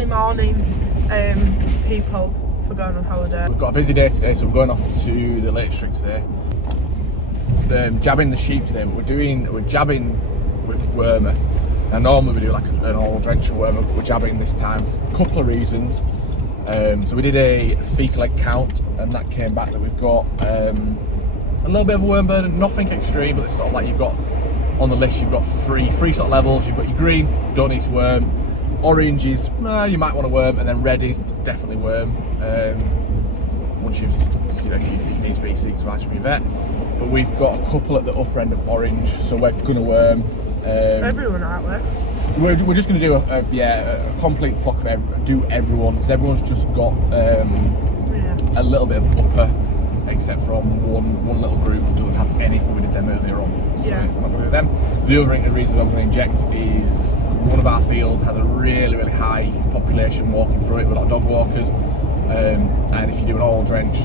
early morning people for going on holiday. We've got a busy day today, so we're going off to the Lake District today. Jabbing the sheep today, but we're jabbing with wormer. Now normally we do like an all drench of wormer, but we're jabbing this time for a couple of reasons. So we did a fecal egg count, and that came back that we've got a little bit of a worm burden, nothing extreme, but it's sort of like you've got on the list, you've got three sort of levels. You've got your green, don't need to worm. Orange is, you might want to worm, and then red is definitely worm. Once you've, if you need to be seek advice from your vet. But we've got a couple at the upper end of orange, so we're gonna worm. Everyone, aren't we? We're just going to do a complete flock of everyone, because everyone's just got a little bit of upper, except from one little group who doesn't have any, but we did them earlier on. So we're not going to do them. The other reason I'm going to inject is one of our fields has a really, really high population walking through it with a lot of dog walkers, and if you do an oil drench,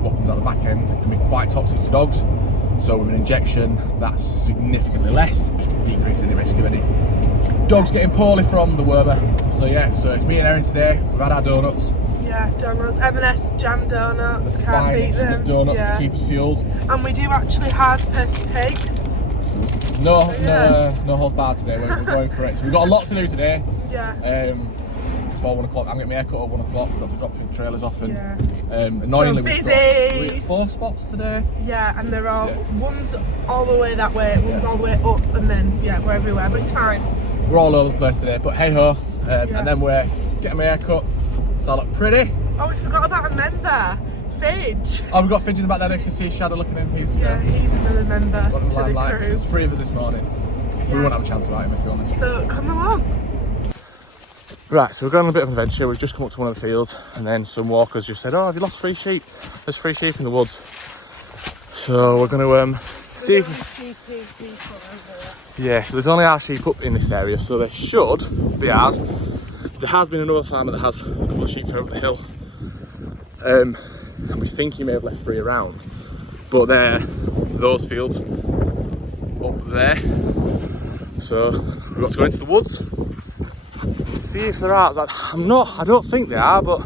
what comes out the back end can be quite toxic to dogs. So with an injection, that's significantly less, just to decrease any risk of any dogs getting poorly from the wormer. So yeah, so it's me and Erin today. We've had our donuts. Yeah, donuts, M&S jam donuts, can't beat them. Of donuts to keep us fueled. And we do actually have Percy Pigs. No hold barred today. We're going for it. So we've got a lot to do today. Yeah. Before 1 o'clock, I'm getting my haircut at 1 o'clock. We've got to drop the trailers off, and So annoyingly busy. we've got 4 spots today. Yeah, and they're all one's all the way that way, one's all the way up, and then we're everywhere, but it's fine. We're all over the place today, but hey ho. And then we're getting my haircut, so I look pretty. Oh, we forgot about a member, Fidge. Oh, we've got Fidge in the back there. You can see his shadow looking in. He's he's another member got to the crew. There's 3 of us this morning. We won't have a chance to write him if you're honest. So come along. Right, so we're going on a bit of an adventure. We've just come up to one of the fields, and then some walkers just said, "Oh, have you lost 3 sheep? There's 3 sheep in the woods." So we're going to see if... Yeah, so there's only our sheep up in this area, so they should be ours. There has been another farmer that has a couple of sheep over the hill. We think he may have left 3 around, but they're those fields up there. So we've got to go into the woods. See if they're ours. I don't think they are, but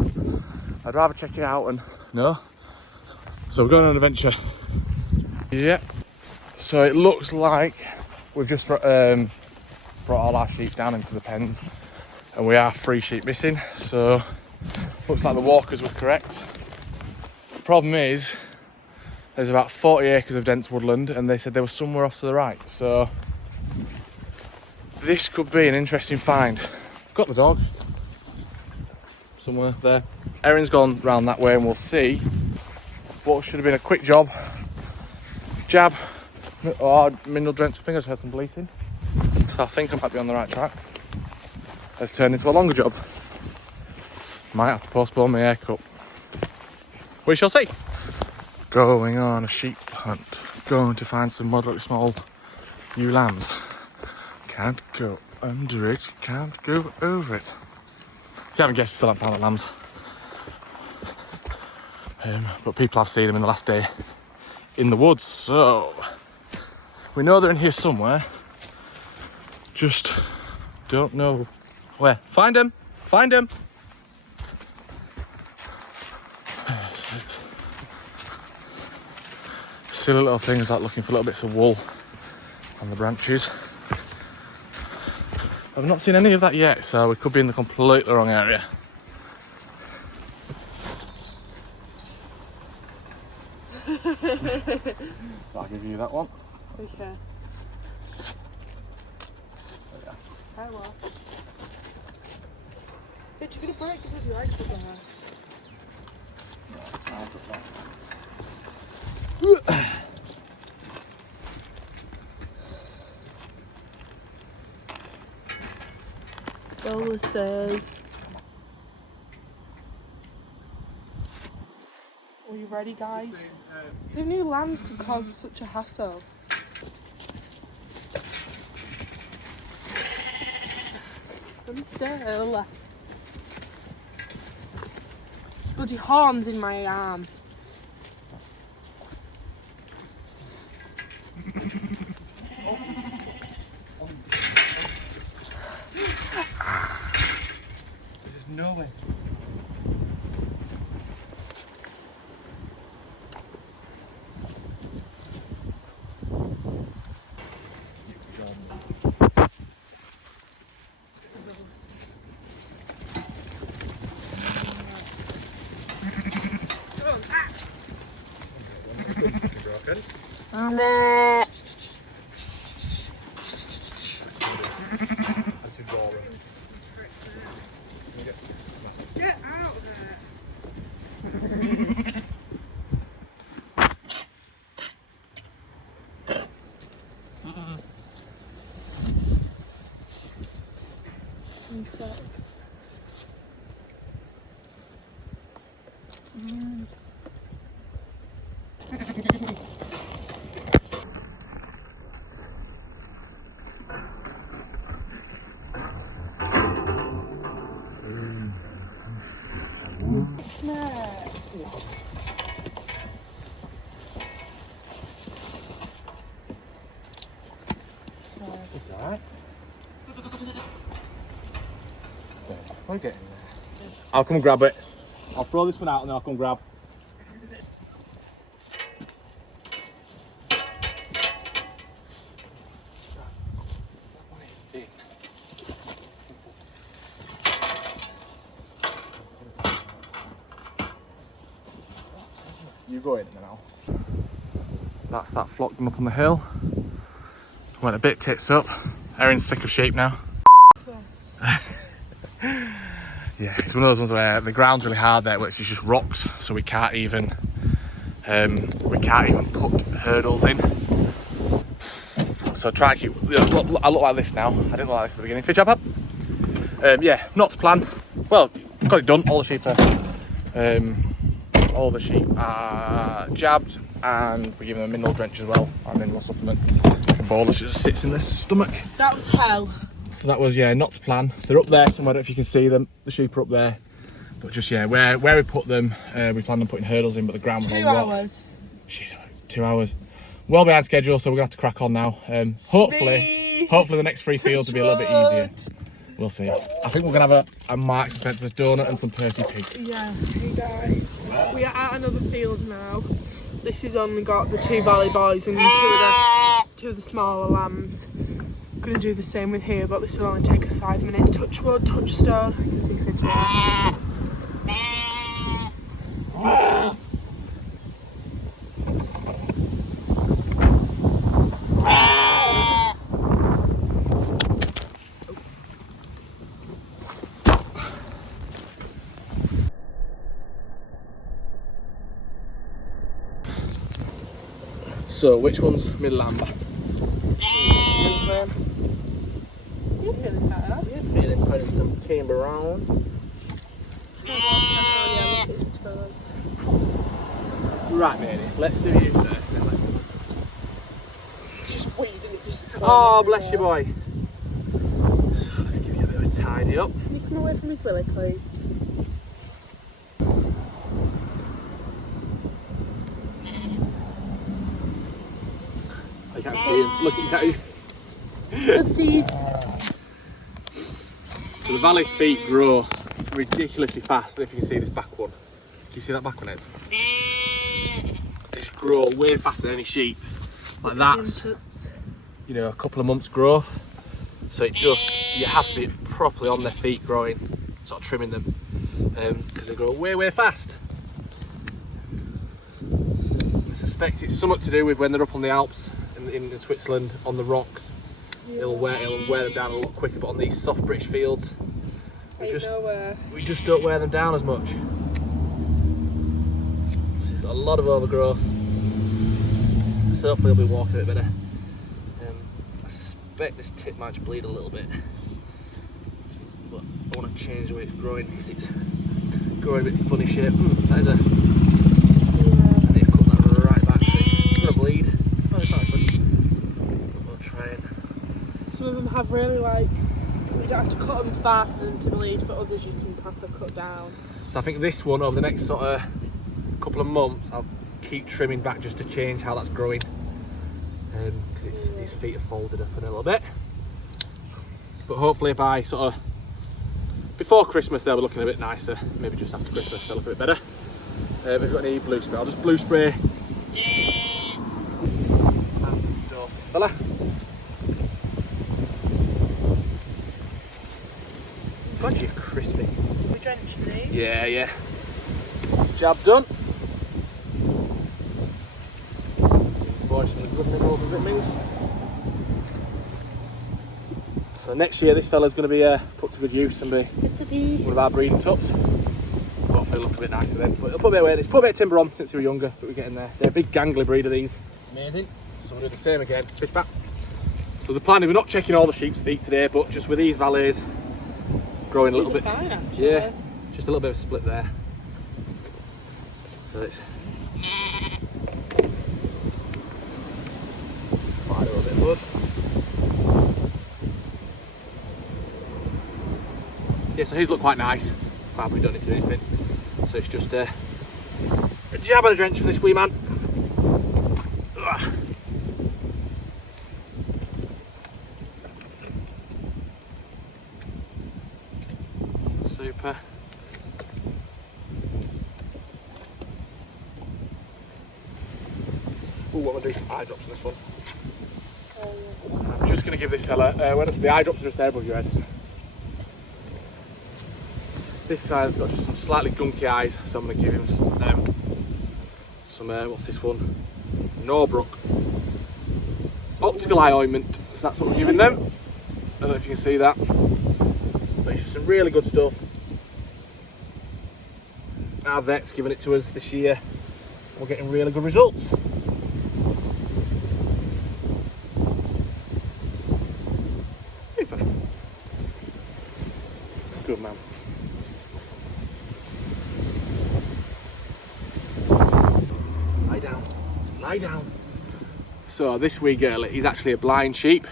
I'd rather check it out and know. So we're going on an adventure. Yep. So it looks like we've just brought all our sheep down into the pens, and we are 3 sheep missing. So looks like the walkers were correct. The problem is there's about 40 acres of dense woodland, and they said they were somewhere off to the right. So this could be an interesting find. Got the dog somewhere there. Erin's gone round that way, and we'll see what should have been a quick job. Jab or mineral drench. I think I just heard some bleating, so I think I might be on the right tracks. Has turned into a longer job. Might have to postpone my haircut. We shall see. Going on a sheep hunt. Going to find some moderately small ewe lambs. Can't go under it, can't go over it. If you haven't guessed, still haven't found the lambs. But people have seen them in the last day in the woods, so we know they're in here somewhere. Just don't know where. Find them! Find them! Silly little things like looking for little bits of wool on the branches. I've not seen any of that yet, so we could be in the completely wrong area. I'll give you that one. Okay. I will. Fidge, you're gonna break because your legs are there. I'll put that. Lola says, are you ready, guys? Who knew lambs could cause such a hassle? Stand still. Bloody horns in my arm. There's no way. Get out of there. It's alright. We're getting there. I'll come grab it. I'll throw this one out and then I'll come grab. You go in now. That's that flock them up on the hill. Went a bit tits up. Erin's sick of sheep now. Yeah, it's one of those ones where the ground's really hard there, which is just rocks, so we can't even put hurdles in. So try to keep. I look like this now. I didn't look like this at the beginning. Fit job up. Yeah, not to plan. Well, got it done. All the sheep are jabbed, and we give them a mineral drench as well, and mineral supplement. The bolus just sits in their stomach. That was hell. So that was, yeah, not to plan. They're up there somewhere. I don't know if you can see them. The sheep are up there. But just, yeah, where we put them, we planned on putting hurdles in, but the ground was 2 all rock. hours. Shit, 2 hours. Well behind schedule, so we're going to have to crack on now. Hopefully the next 3 fields will be a little bit easier. We'll see. I think we're going to have a Marks and Spencer's donut and some Percy pigs. Yeah, hey guys. We are at another field now. This is only got the 2 Valley boys and 2 of the smaller lambs. Gonna do the same with here, but this will only take us 5 minutes. Touch wood, touch stone. I can see things there. So, which one's my lamb? You're feeling better. You're feeling putting some timber on. Oh yeah, look at his toes. Right, matey, let's do you first then. Just weeding it. Just Oh, bless you, boy. So let's give you a bit of a tidy up. Can you come away from his willy, please? I can't see him looking at you. Tootsies. So the Valley's feet grow ridiculously fast. If you can see this back one. Do you see that back one, Ed? They just grow way faster than any sheep. Like that's, you know, a couple of months growth. So it just, you have to be properly on their feet growing, sort of trimming them, because they grow way fast. I suspect it's something to do with when they're up on the Alps in Switzerland on the rocks. Yeah. It'll wear them down a lot quicker, but on these soft British fields, we just don't wear them down as much. So he's got a lot of overgrowth. So hopefully he'll be walking a bit better. I suspect this tip might bleed a little bit, but I want to change the way it's growing because it's growing a bit funny shape. That is a. I need to cut that right back. It's gonna bleed. Oh, it's not good. We'll try and. Some of them have really like, you don't have to cut them far for them to bleed, but others you can proper cut down. So I think this one over the next sort of couple of months, I'll keep trimming back just to change how that's growing, because his feet are folded up a little bit. But hopefully by sort of Before Christmas they'll be looking a bit nicer, maybe just after Christmas they'll look a bit better. If you've got any blue spray, I'll just blue spray. And dose this fella. God, you're crispy. We drenching these? Yeah. Job done. Boys from the gripping over grippings. So next year this fella's going to be put to good use and be one of our breeding tups. Hopefully look a bit nicer then. But it'll put a bit of weight. It's put a bit of timber on since we were younger, but we're getting there. They're a big gangly breed of these. Amazing. So we'll do the same again. Fish back. So the plan is we're not checking all the sheep's feet today, but just with these valets growing a little bit. Fine, actually. Yeah, just a little bit of a split there. So it's quite a little bit of blood. Yeah, so his look quite nice. Quite happy, don't need to do anything. So it's just a jab and a drench for this wee man. Ugh. Super. Ooh, what am I doing? Some eye drops on this one. I'm just going to give this fella, the eye drops are just there above your head. This side's got just some slightly gunky eyes, so I'm going to give him some what's this one? Norbrook optical eye ointment. So that's what we're giving them. I don't know if you can see that, but it's just some really good stuff. Our vet's giving it to us this year. We're getting really good results. Super. Good man. Lie down. So this wee girl is actually a blind sheep.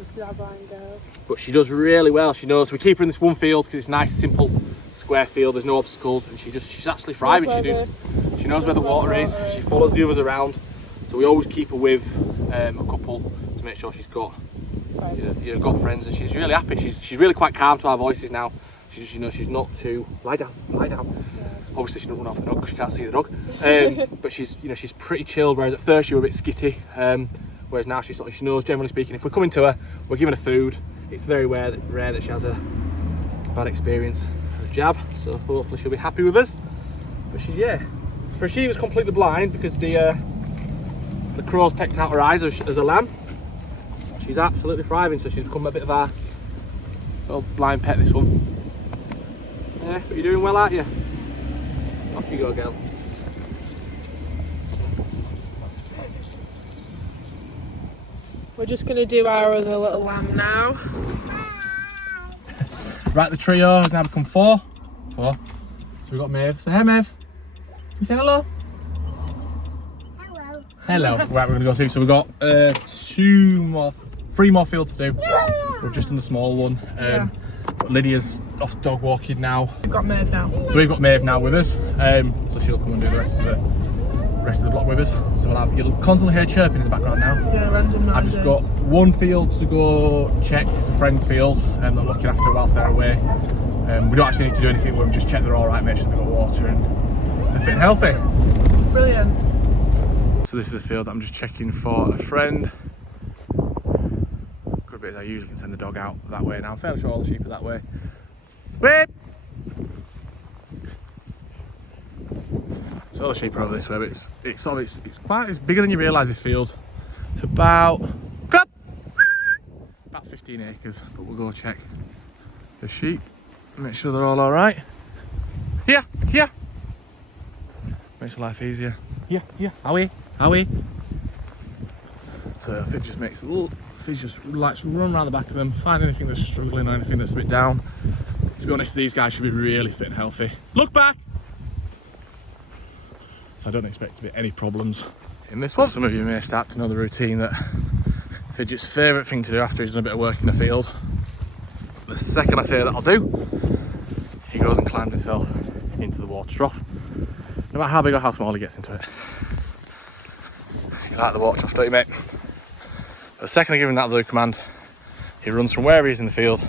It's that blind girl. But she does really well. She knows we keep her in this one field because it's nice, simple, square field. There's no obstacles, and she's actually thriving. She knows where the water is. She follows the others around. So we always keep her with a couple to make sure she's got got friends, and she's really happy. She's really quite calm to our voices now. She's she's not too lie down. Yeah. Obviously she doesn't run off the dog because she can't see the dog. But she's pretty chilled. Whereas at first she was a bit skitty. Whereas now she knows, generally speaking, if we're coming to her, we're giving her food. It's very rare that she has a bad experience with a jab. So hopefully she'll be happy with us. But she was completely blind because the crows pecked out her eyes as a lamb. She's absolutely thriving. So she's become a bit of our little blind pet. This one. Yeah, but you're doing well, aren't you? Off you go, girl. We're just going to do our other little lamb now. Right, the trio has now become four. So we've got Maeve. Say hey, Maeve. Can you say hello? Hello. Right, we're going to go through. So we've got three more fields to do. We've just done the small one. But Lydia's off dog walking now. We've got Maeve now. So we've got Maeve now with us. So she'll come and do the rest of the block with us. So you'll constantly hear chirping in the background now. Yeah, random noises. I've just got one field to go check. It's a friend's field. I'm looking after whilst they're away. We don't actually need to do anything. We've just checked they're all right, make sure they've got water and they're fit and healthy. Brilliant. So this is a field that I'm just checking for a friend. Good bit is I usually can send the dog out that way now. I'm fairly sure all the sheep are that way. Whip! So all the sheep are over this way, but it's bigger than you realise, this field. It's about 15 acres, but we'll go check the sheep and make sure they're all alright. Here. Makes life easier. Here. Howie. So if it just makes a little, if it just likes to run around the back of them, find anything that's struggling or anything that's a bit down. To be honest, these guys should be really fit and healthy. Look back! So I don't expect to be any problems in this one. Some of you may start to know the routine that Fidget's favourite thing to do after he's done a bit of work in the field. The second I say that I'll do, he goes and climbs himself into the water trough. No matter how big or how small he gets into it. You like the water trough, don't you, mate? But the second I give him that blue command, he runs from wherever he is in the field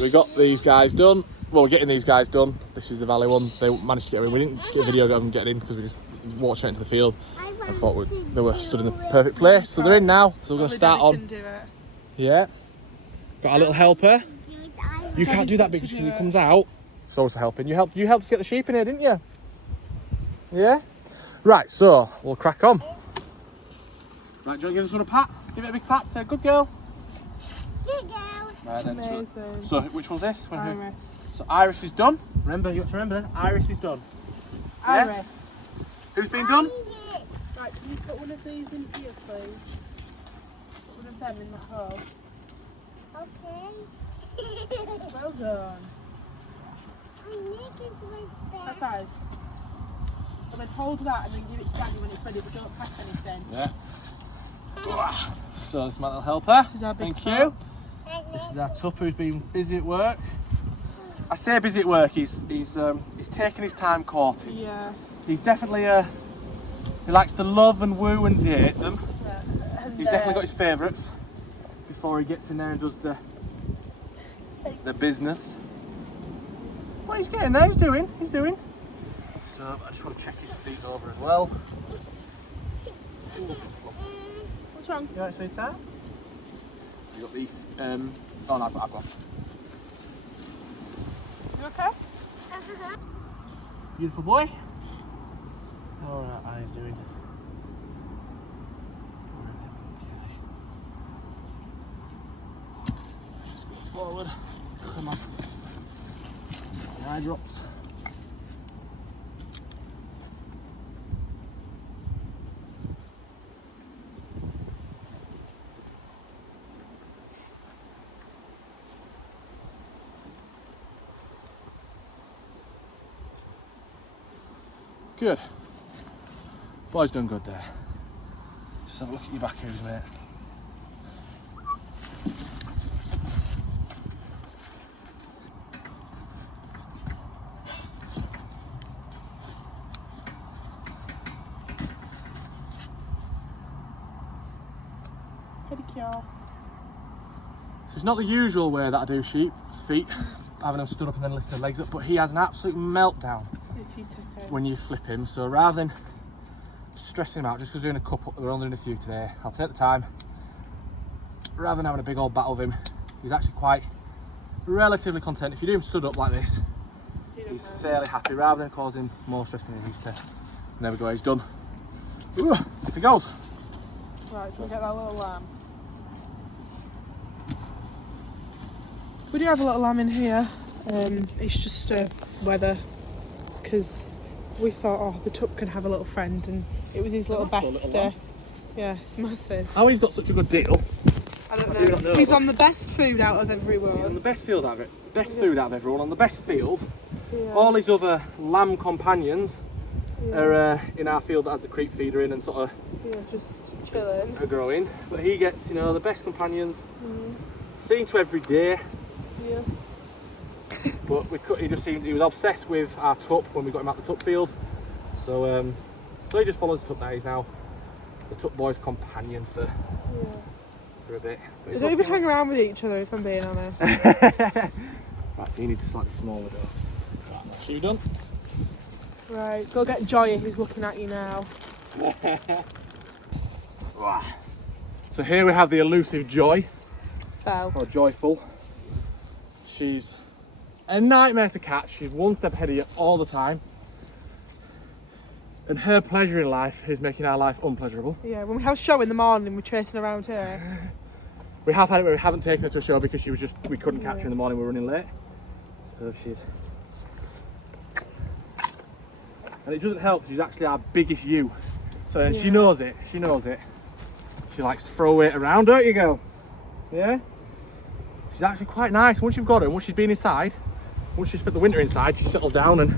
So we got these guys done. Well, we're getting these guys done. This is the Valley one. They managed to get in. We didn't get a video of them getting in because we just walked straight into the field. I thought they were stood in the perfect place. So they're in now. So we're going to start on. Yeah. Got our little helper. You can't do that big because it comes out. It's also helping. You helped us get the sheep in here, didn't you? Yeah? Right, so we'll crack on. Right, do you want to give this one a pat? Give it a big pat. Say, good girl. Good girl. Right, then, Amazing. so which one's this? Iris. So Iris is done. Remember, you got to remember then. Iris is done. Yeah? Iris. Who's been done? Right, can you put one of these in here, please? Put one of them in that hole. Okay. Well done. I'm making my Uh-huh. High five. And then hold that and then give it to Danny when it's ready, but don't pack anything. Yeah. So this is my little helper. This is our big Thank top. you. This is our tup who's been busy at work. I say busy at work. He's taking his time courting. Yeah. He's definitely he likes to love and woo and date them. And, He's definitely got his favourites before he gets in there and does the business. Well, he's getting there. He's doing. So I just want to check his feet over as well. What's wrong? You want to see time? You got these. Oh no, I've got. You okay? Beautiful boy. How are our eyes doing? Forward. Come on. The eye drops. Good. Boy's done good there. Just have a look at your back hairs, mate. Pedicure. So it's not the usual way that I do sheep's feet, having them stood up and then lifting their legs up, but he has an absolute meltdown If you took it. when you flip him. So rather than stressing him out, just because we're doing a couple, we're only doing a few today, I'll take the time. Rather than having a big old battle with him, he's actually quite relatively content. If you do him stood up like this, he's fairly happy. Rather than causing more stress than he needs to. And there we go, he's done. Ooh, off he goes. Right, so we get that little lamb. We do have a little lamb in here. It's just weather, because we thought, oh, the tup can have a little friend, and it was his little That's a best. little lamb. Yeah, it's massive. How he's got such a good deal. I don't I do not know. He's on the best food out of He's on everyone. the best field out of it. Best food out of everyone. On the best field. Yeah. All his other lamb companions Yeah. are in our field that has the creep feeder in and sort of Yeah, just chilling. are growing. But he gets, you know, the best companions. Mm. Seen to every day. Yeah. But he just seemed he was obsessed with our tup when we got him out the tup field. So so he just follows the tup now. He's now the tup boy's companion for a bit. But They he's don't even looking- hang around with each other, if I'm being honest. Right, so you need to slightly smaller dose. Right, so you done? Right, go get Joya, who's looking at you now. So here we have the elusive Joy, Belle. or Joyful. She's a nightmare to catch. She's one step ahead of you all the time. And her pleasure in life is making our life unpleasurable. Yeah, when we have a show in the morning, we're chasing around here. We have had it where we haven't taken her to a show because we couldn't catch her in the morning, we were running late. So she's... And it doesn't help, she's actually our biggest ewe. So and she Yeah. knows it, She likes to throw weight around, don't you, girl? Yeah? She's actually quite nice. Once you've got her, and once she's been inside, once she's spent the winter inside, she settles down and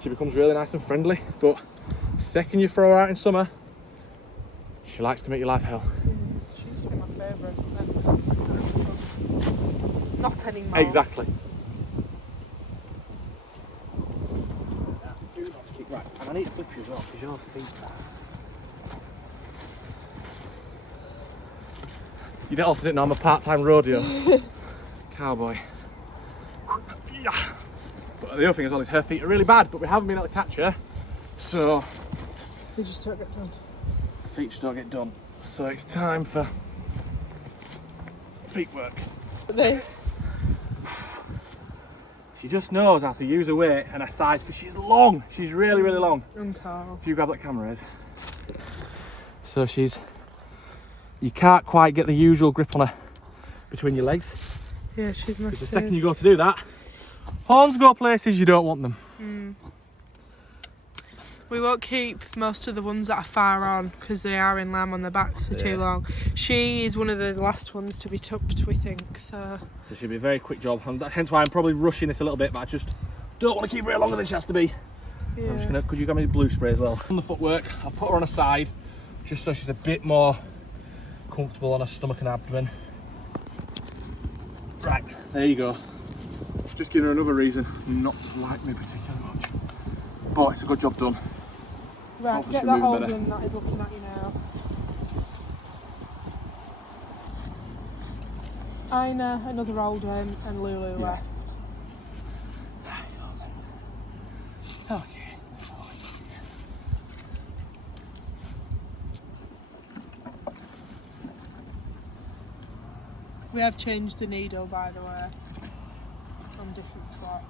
she becomes really nice and friendly. But the second you throw her out in summer, she likes to make your life hell. She used to be my favourite. Not anymore. Exactly. Right, and I need to flip you as well because your feet. You also didn't know I'm a part-time rodeo cowboy. the other thing as well is her feet are really bad, but we haven't been able to catch her. So They just don't get done. feet just don't get done. So it's time for feet work. This. She just knows how to use her weight and her size because she's long. She's really, really long. I'm tall. If you grab that camera, Ed. So you can't quite get the usual grip on her between your legs. Yeah, she's massive. The second you go to do that, horns go places you don't want them. We won't keep most of the ones that are far on because they are in lamb on their backs for too long. She is one of the last ones to be tucked, we think. So she'll be a very quick job, and hence why I'm probably rushing this a little bit, but I just don't want to keep her here longer than she has to be. yeah. I'm just gonna, could you grab me the blue spray as well? On the footwork, I'll put her on her side, just so she's a bit more comfortable on her stomach and abdomen. Right, there you go. Just giving her another reason not to like me particularly much. But it's a good job done. Right, Hopefully get she'll that move hold better. in that is looking at you now. Ina, another Alden, and Lulu left. Okay. We have changed the needle, by the way, on different flocks.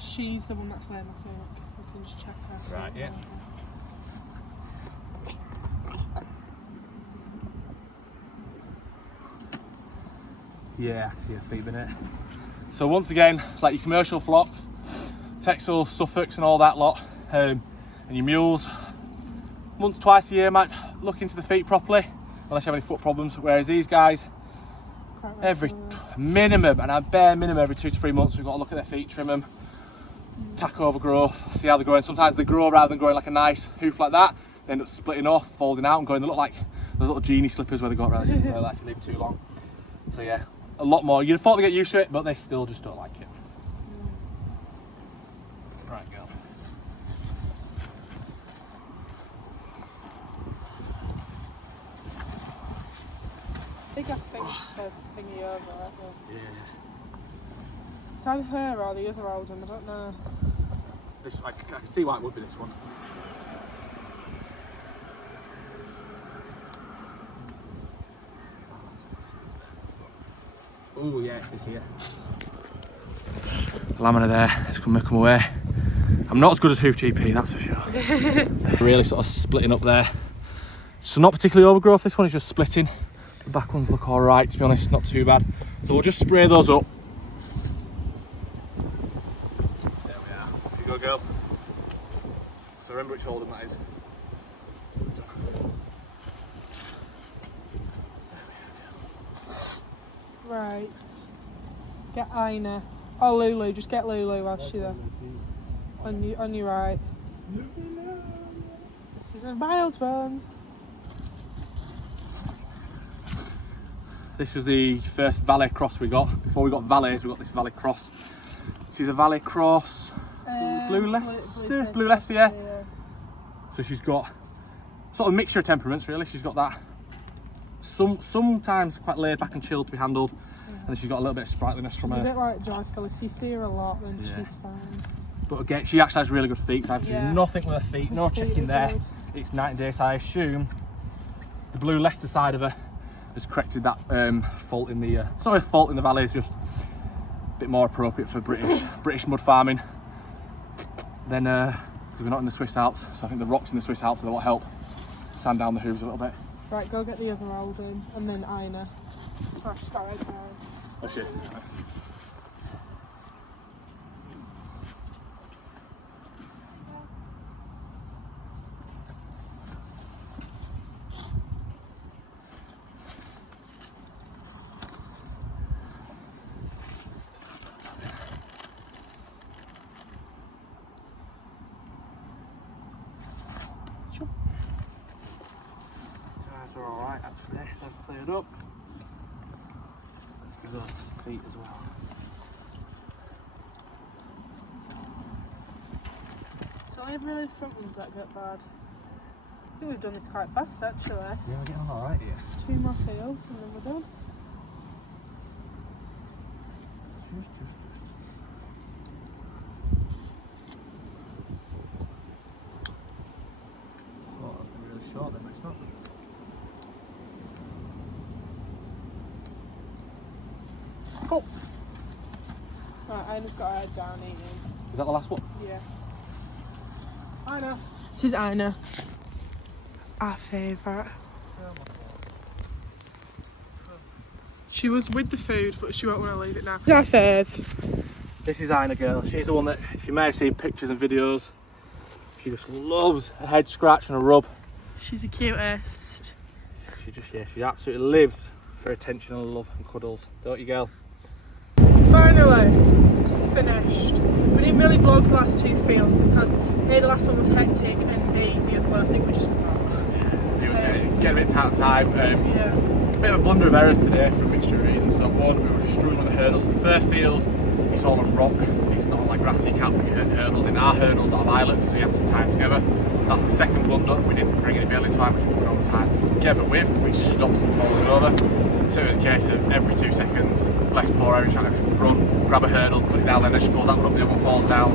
She's the one that's lame, I think. We can just check her. Right, yeah. Yeah, I can see her feet in it. So once again, like your commercial flocks, Texels, Suffolks and all that lot, and your mules, once, twice a year might look into the feet properly, unless you have any foot problems, whereas these guys, It's quite every regular. minimum, and I bare minimum every 2 to 3 months, we've got to look at their feet, trim them, tack over growth, see how they're growing. Sometimes they grow rather than growing like a nice hoof like that, they end up splitting off, folding out and going, they look like those little genie slippers where they go around if you leave it too long. So yeah, a lot more. You'd have thought they get used to it, but they still just don't like it. Right, girl. Big ass thing to thingy over, aren't they? Yeah. It's either her or the other Alden, I don't know. This, I can see why it would be this one. Oh yeah, it's here. Lamina there, it's come away. I'm not as good as Hoof GP, that's for sure. Really sort of splitting up there. So not particularly overgrowth, this one is just splitting. The back ones look alright, to be honest, not too bad. So we'll just spray those up. There we are. Here you go, girl. So remember which Holden that is. Right. Get Ina. Oh, Lulu, just get Lulu while she's there. On your right. This is a wild one. This was the first Valet Cross we got. Before we got Valets, we got this Valet Cross. She's a Valet Cross, Blue Leicester, Blue Leicester, yeah. So she's got sort of a mixture of temperaments really. She's got that sometimes quite laid back and chilled to be handled, and then she's got a little bit of sprightliness from She's a her. bit like Joyful. If you see her a lot, then Yeah. she's fine. But again, she actually has really good feet. So Yeah. nothing with her feet, no Feet checking are there. good. It's night and day. So I assume the Blue Leicester side of her has corrected that fault in the. It's not a fault in the valley. It's just a bit more appropriate for British mud farming. Then because we're not in the Swiss Alps, so I think the rocks in the Swiss Alps will help sand down the hooves a little bit. Right, go get the other Alden and then Ina. Oh, she's got right there. That's it. Are all right actually. They've cleared up. Let's give those feet as well. It's only really the front ones that get bad. I think we've done this quite fast actually. Yeah, we're getting on all right here. 2 more fields and then we're done. Just Ina's got her head down eating. Is that the last one? Yeah. Ina. This is Ina. Our favourite. She was with the food, but she won't want to leave it now. This is our fave. This is Ina girl. She's the one that, if you may have seen pictures and videos, she just loves a head scratch and a rub. She's the cutest. She absolutely lives for attention and love and cuddles. Don't you, girl? Finally, finished. We didn't really vlog the last two fields because A, the last one was hectic, and B, the other one I think we just forgot. It was getting a bit tight on time. Yeah. Bit of a blunder of errors today for a mixture of reasons. So one, we were just struggling with the hurdles. The first field, it's all on rock. It's not like grassy, you can't put your hurdles in. Our hurdles that have islets, so you have to tie them together. That's the second blunder. We didn't bring any baling time, which we put all tied together with, which stops them falling over. So it was a case of every 2 seconds, Les Paul Irish trying to run, grab a hurdle, put it down, then she pulls that one up, the other one falls down.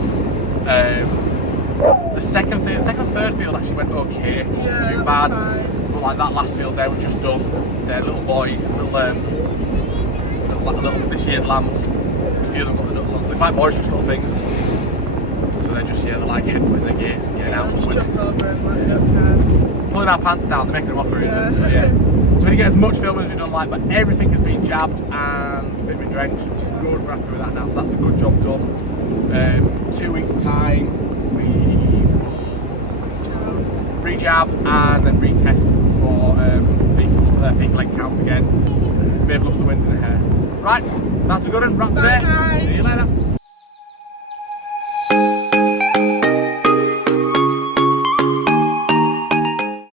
The second and third field actually went okay, it wasn't too bad. Fine. But like that last field there, we've just done their little boy, little this year's lambs. A few of them got the nuts on, so they're quite boisterous little things. So they're just, they're like headbutting their gates and getting out and Just winning. jump over and let it up. Pulling our pants down, they're making a mockery of us. So yeah. So we didn't get as much filming as we've done, but everything has been jabbed and they've been drenched, which is good. We're happy with that now, so that's a good job done. 2 weeks time, we will re-jab and then retest for fecal egg count again. Maybe loves the wind in the hair. Right, that's a good one. Wrap today. Bye, guys. See you later.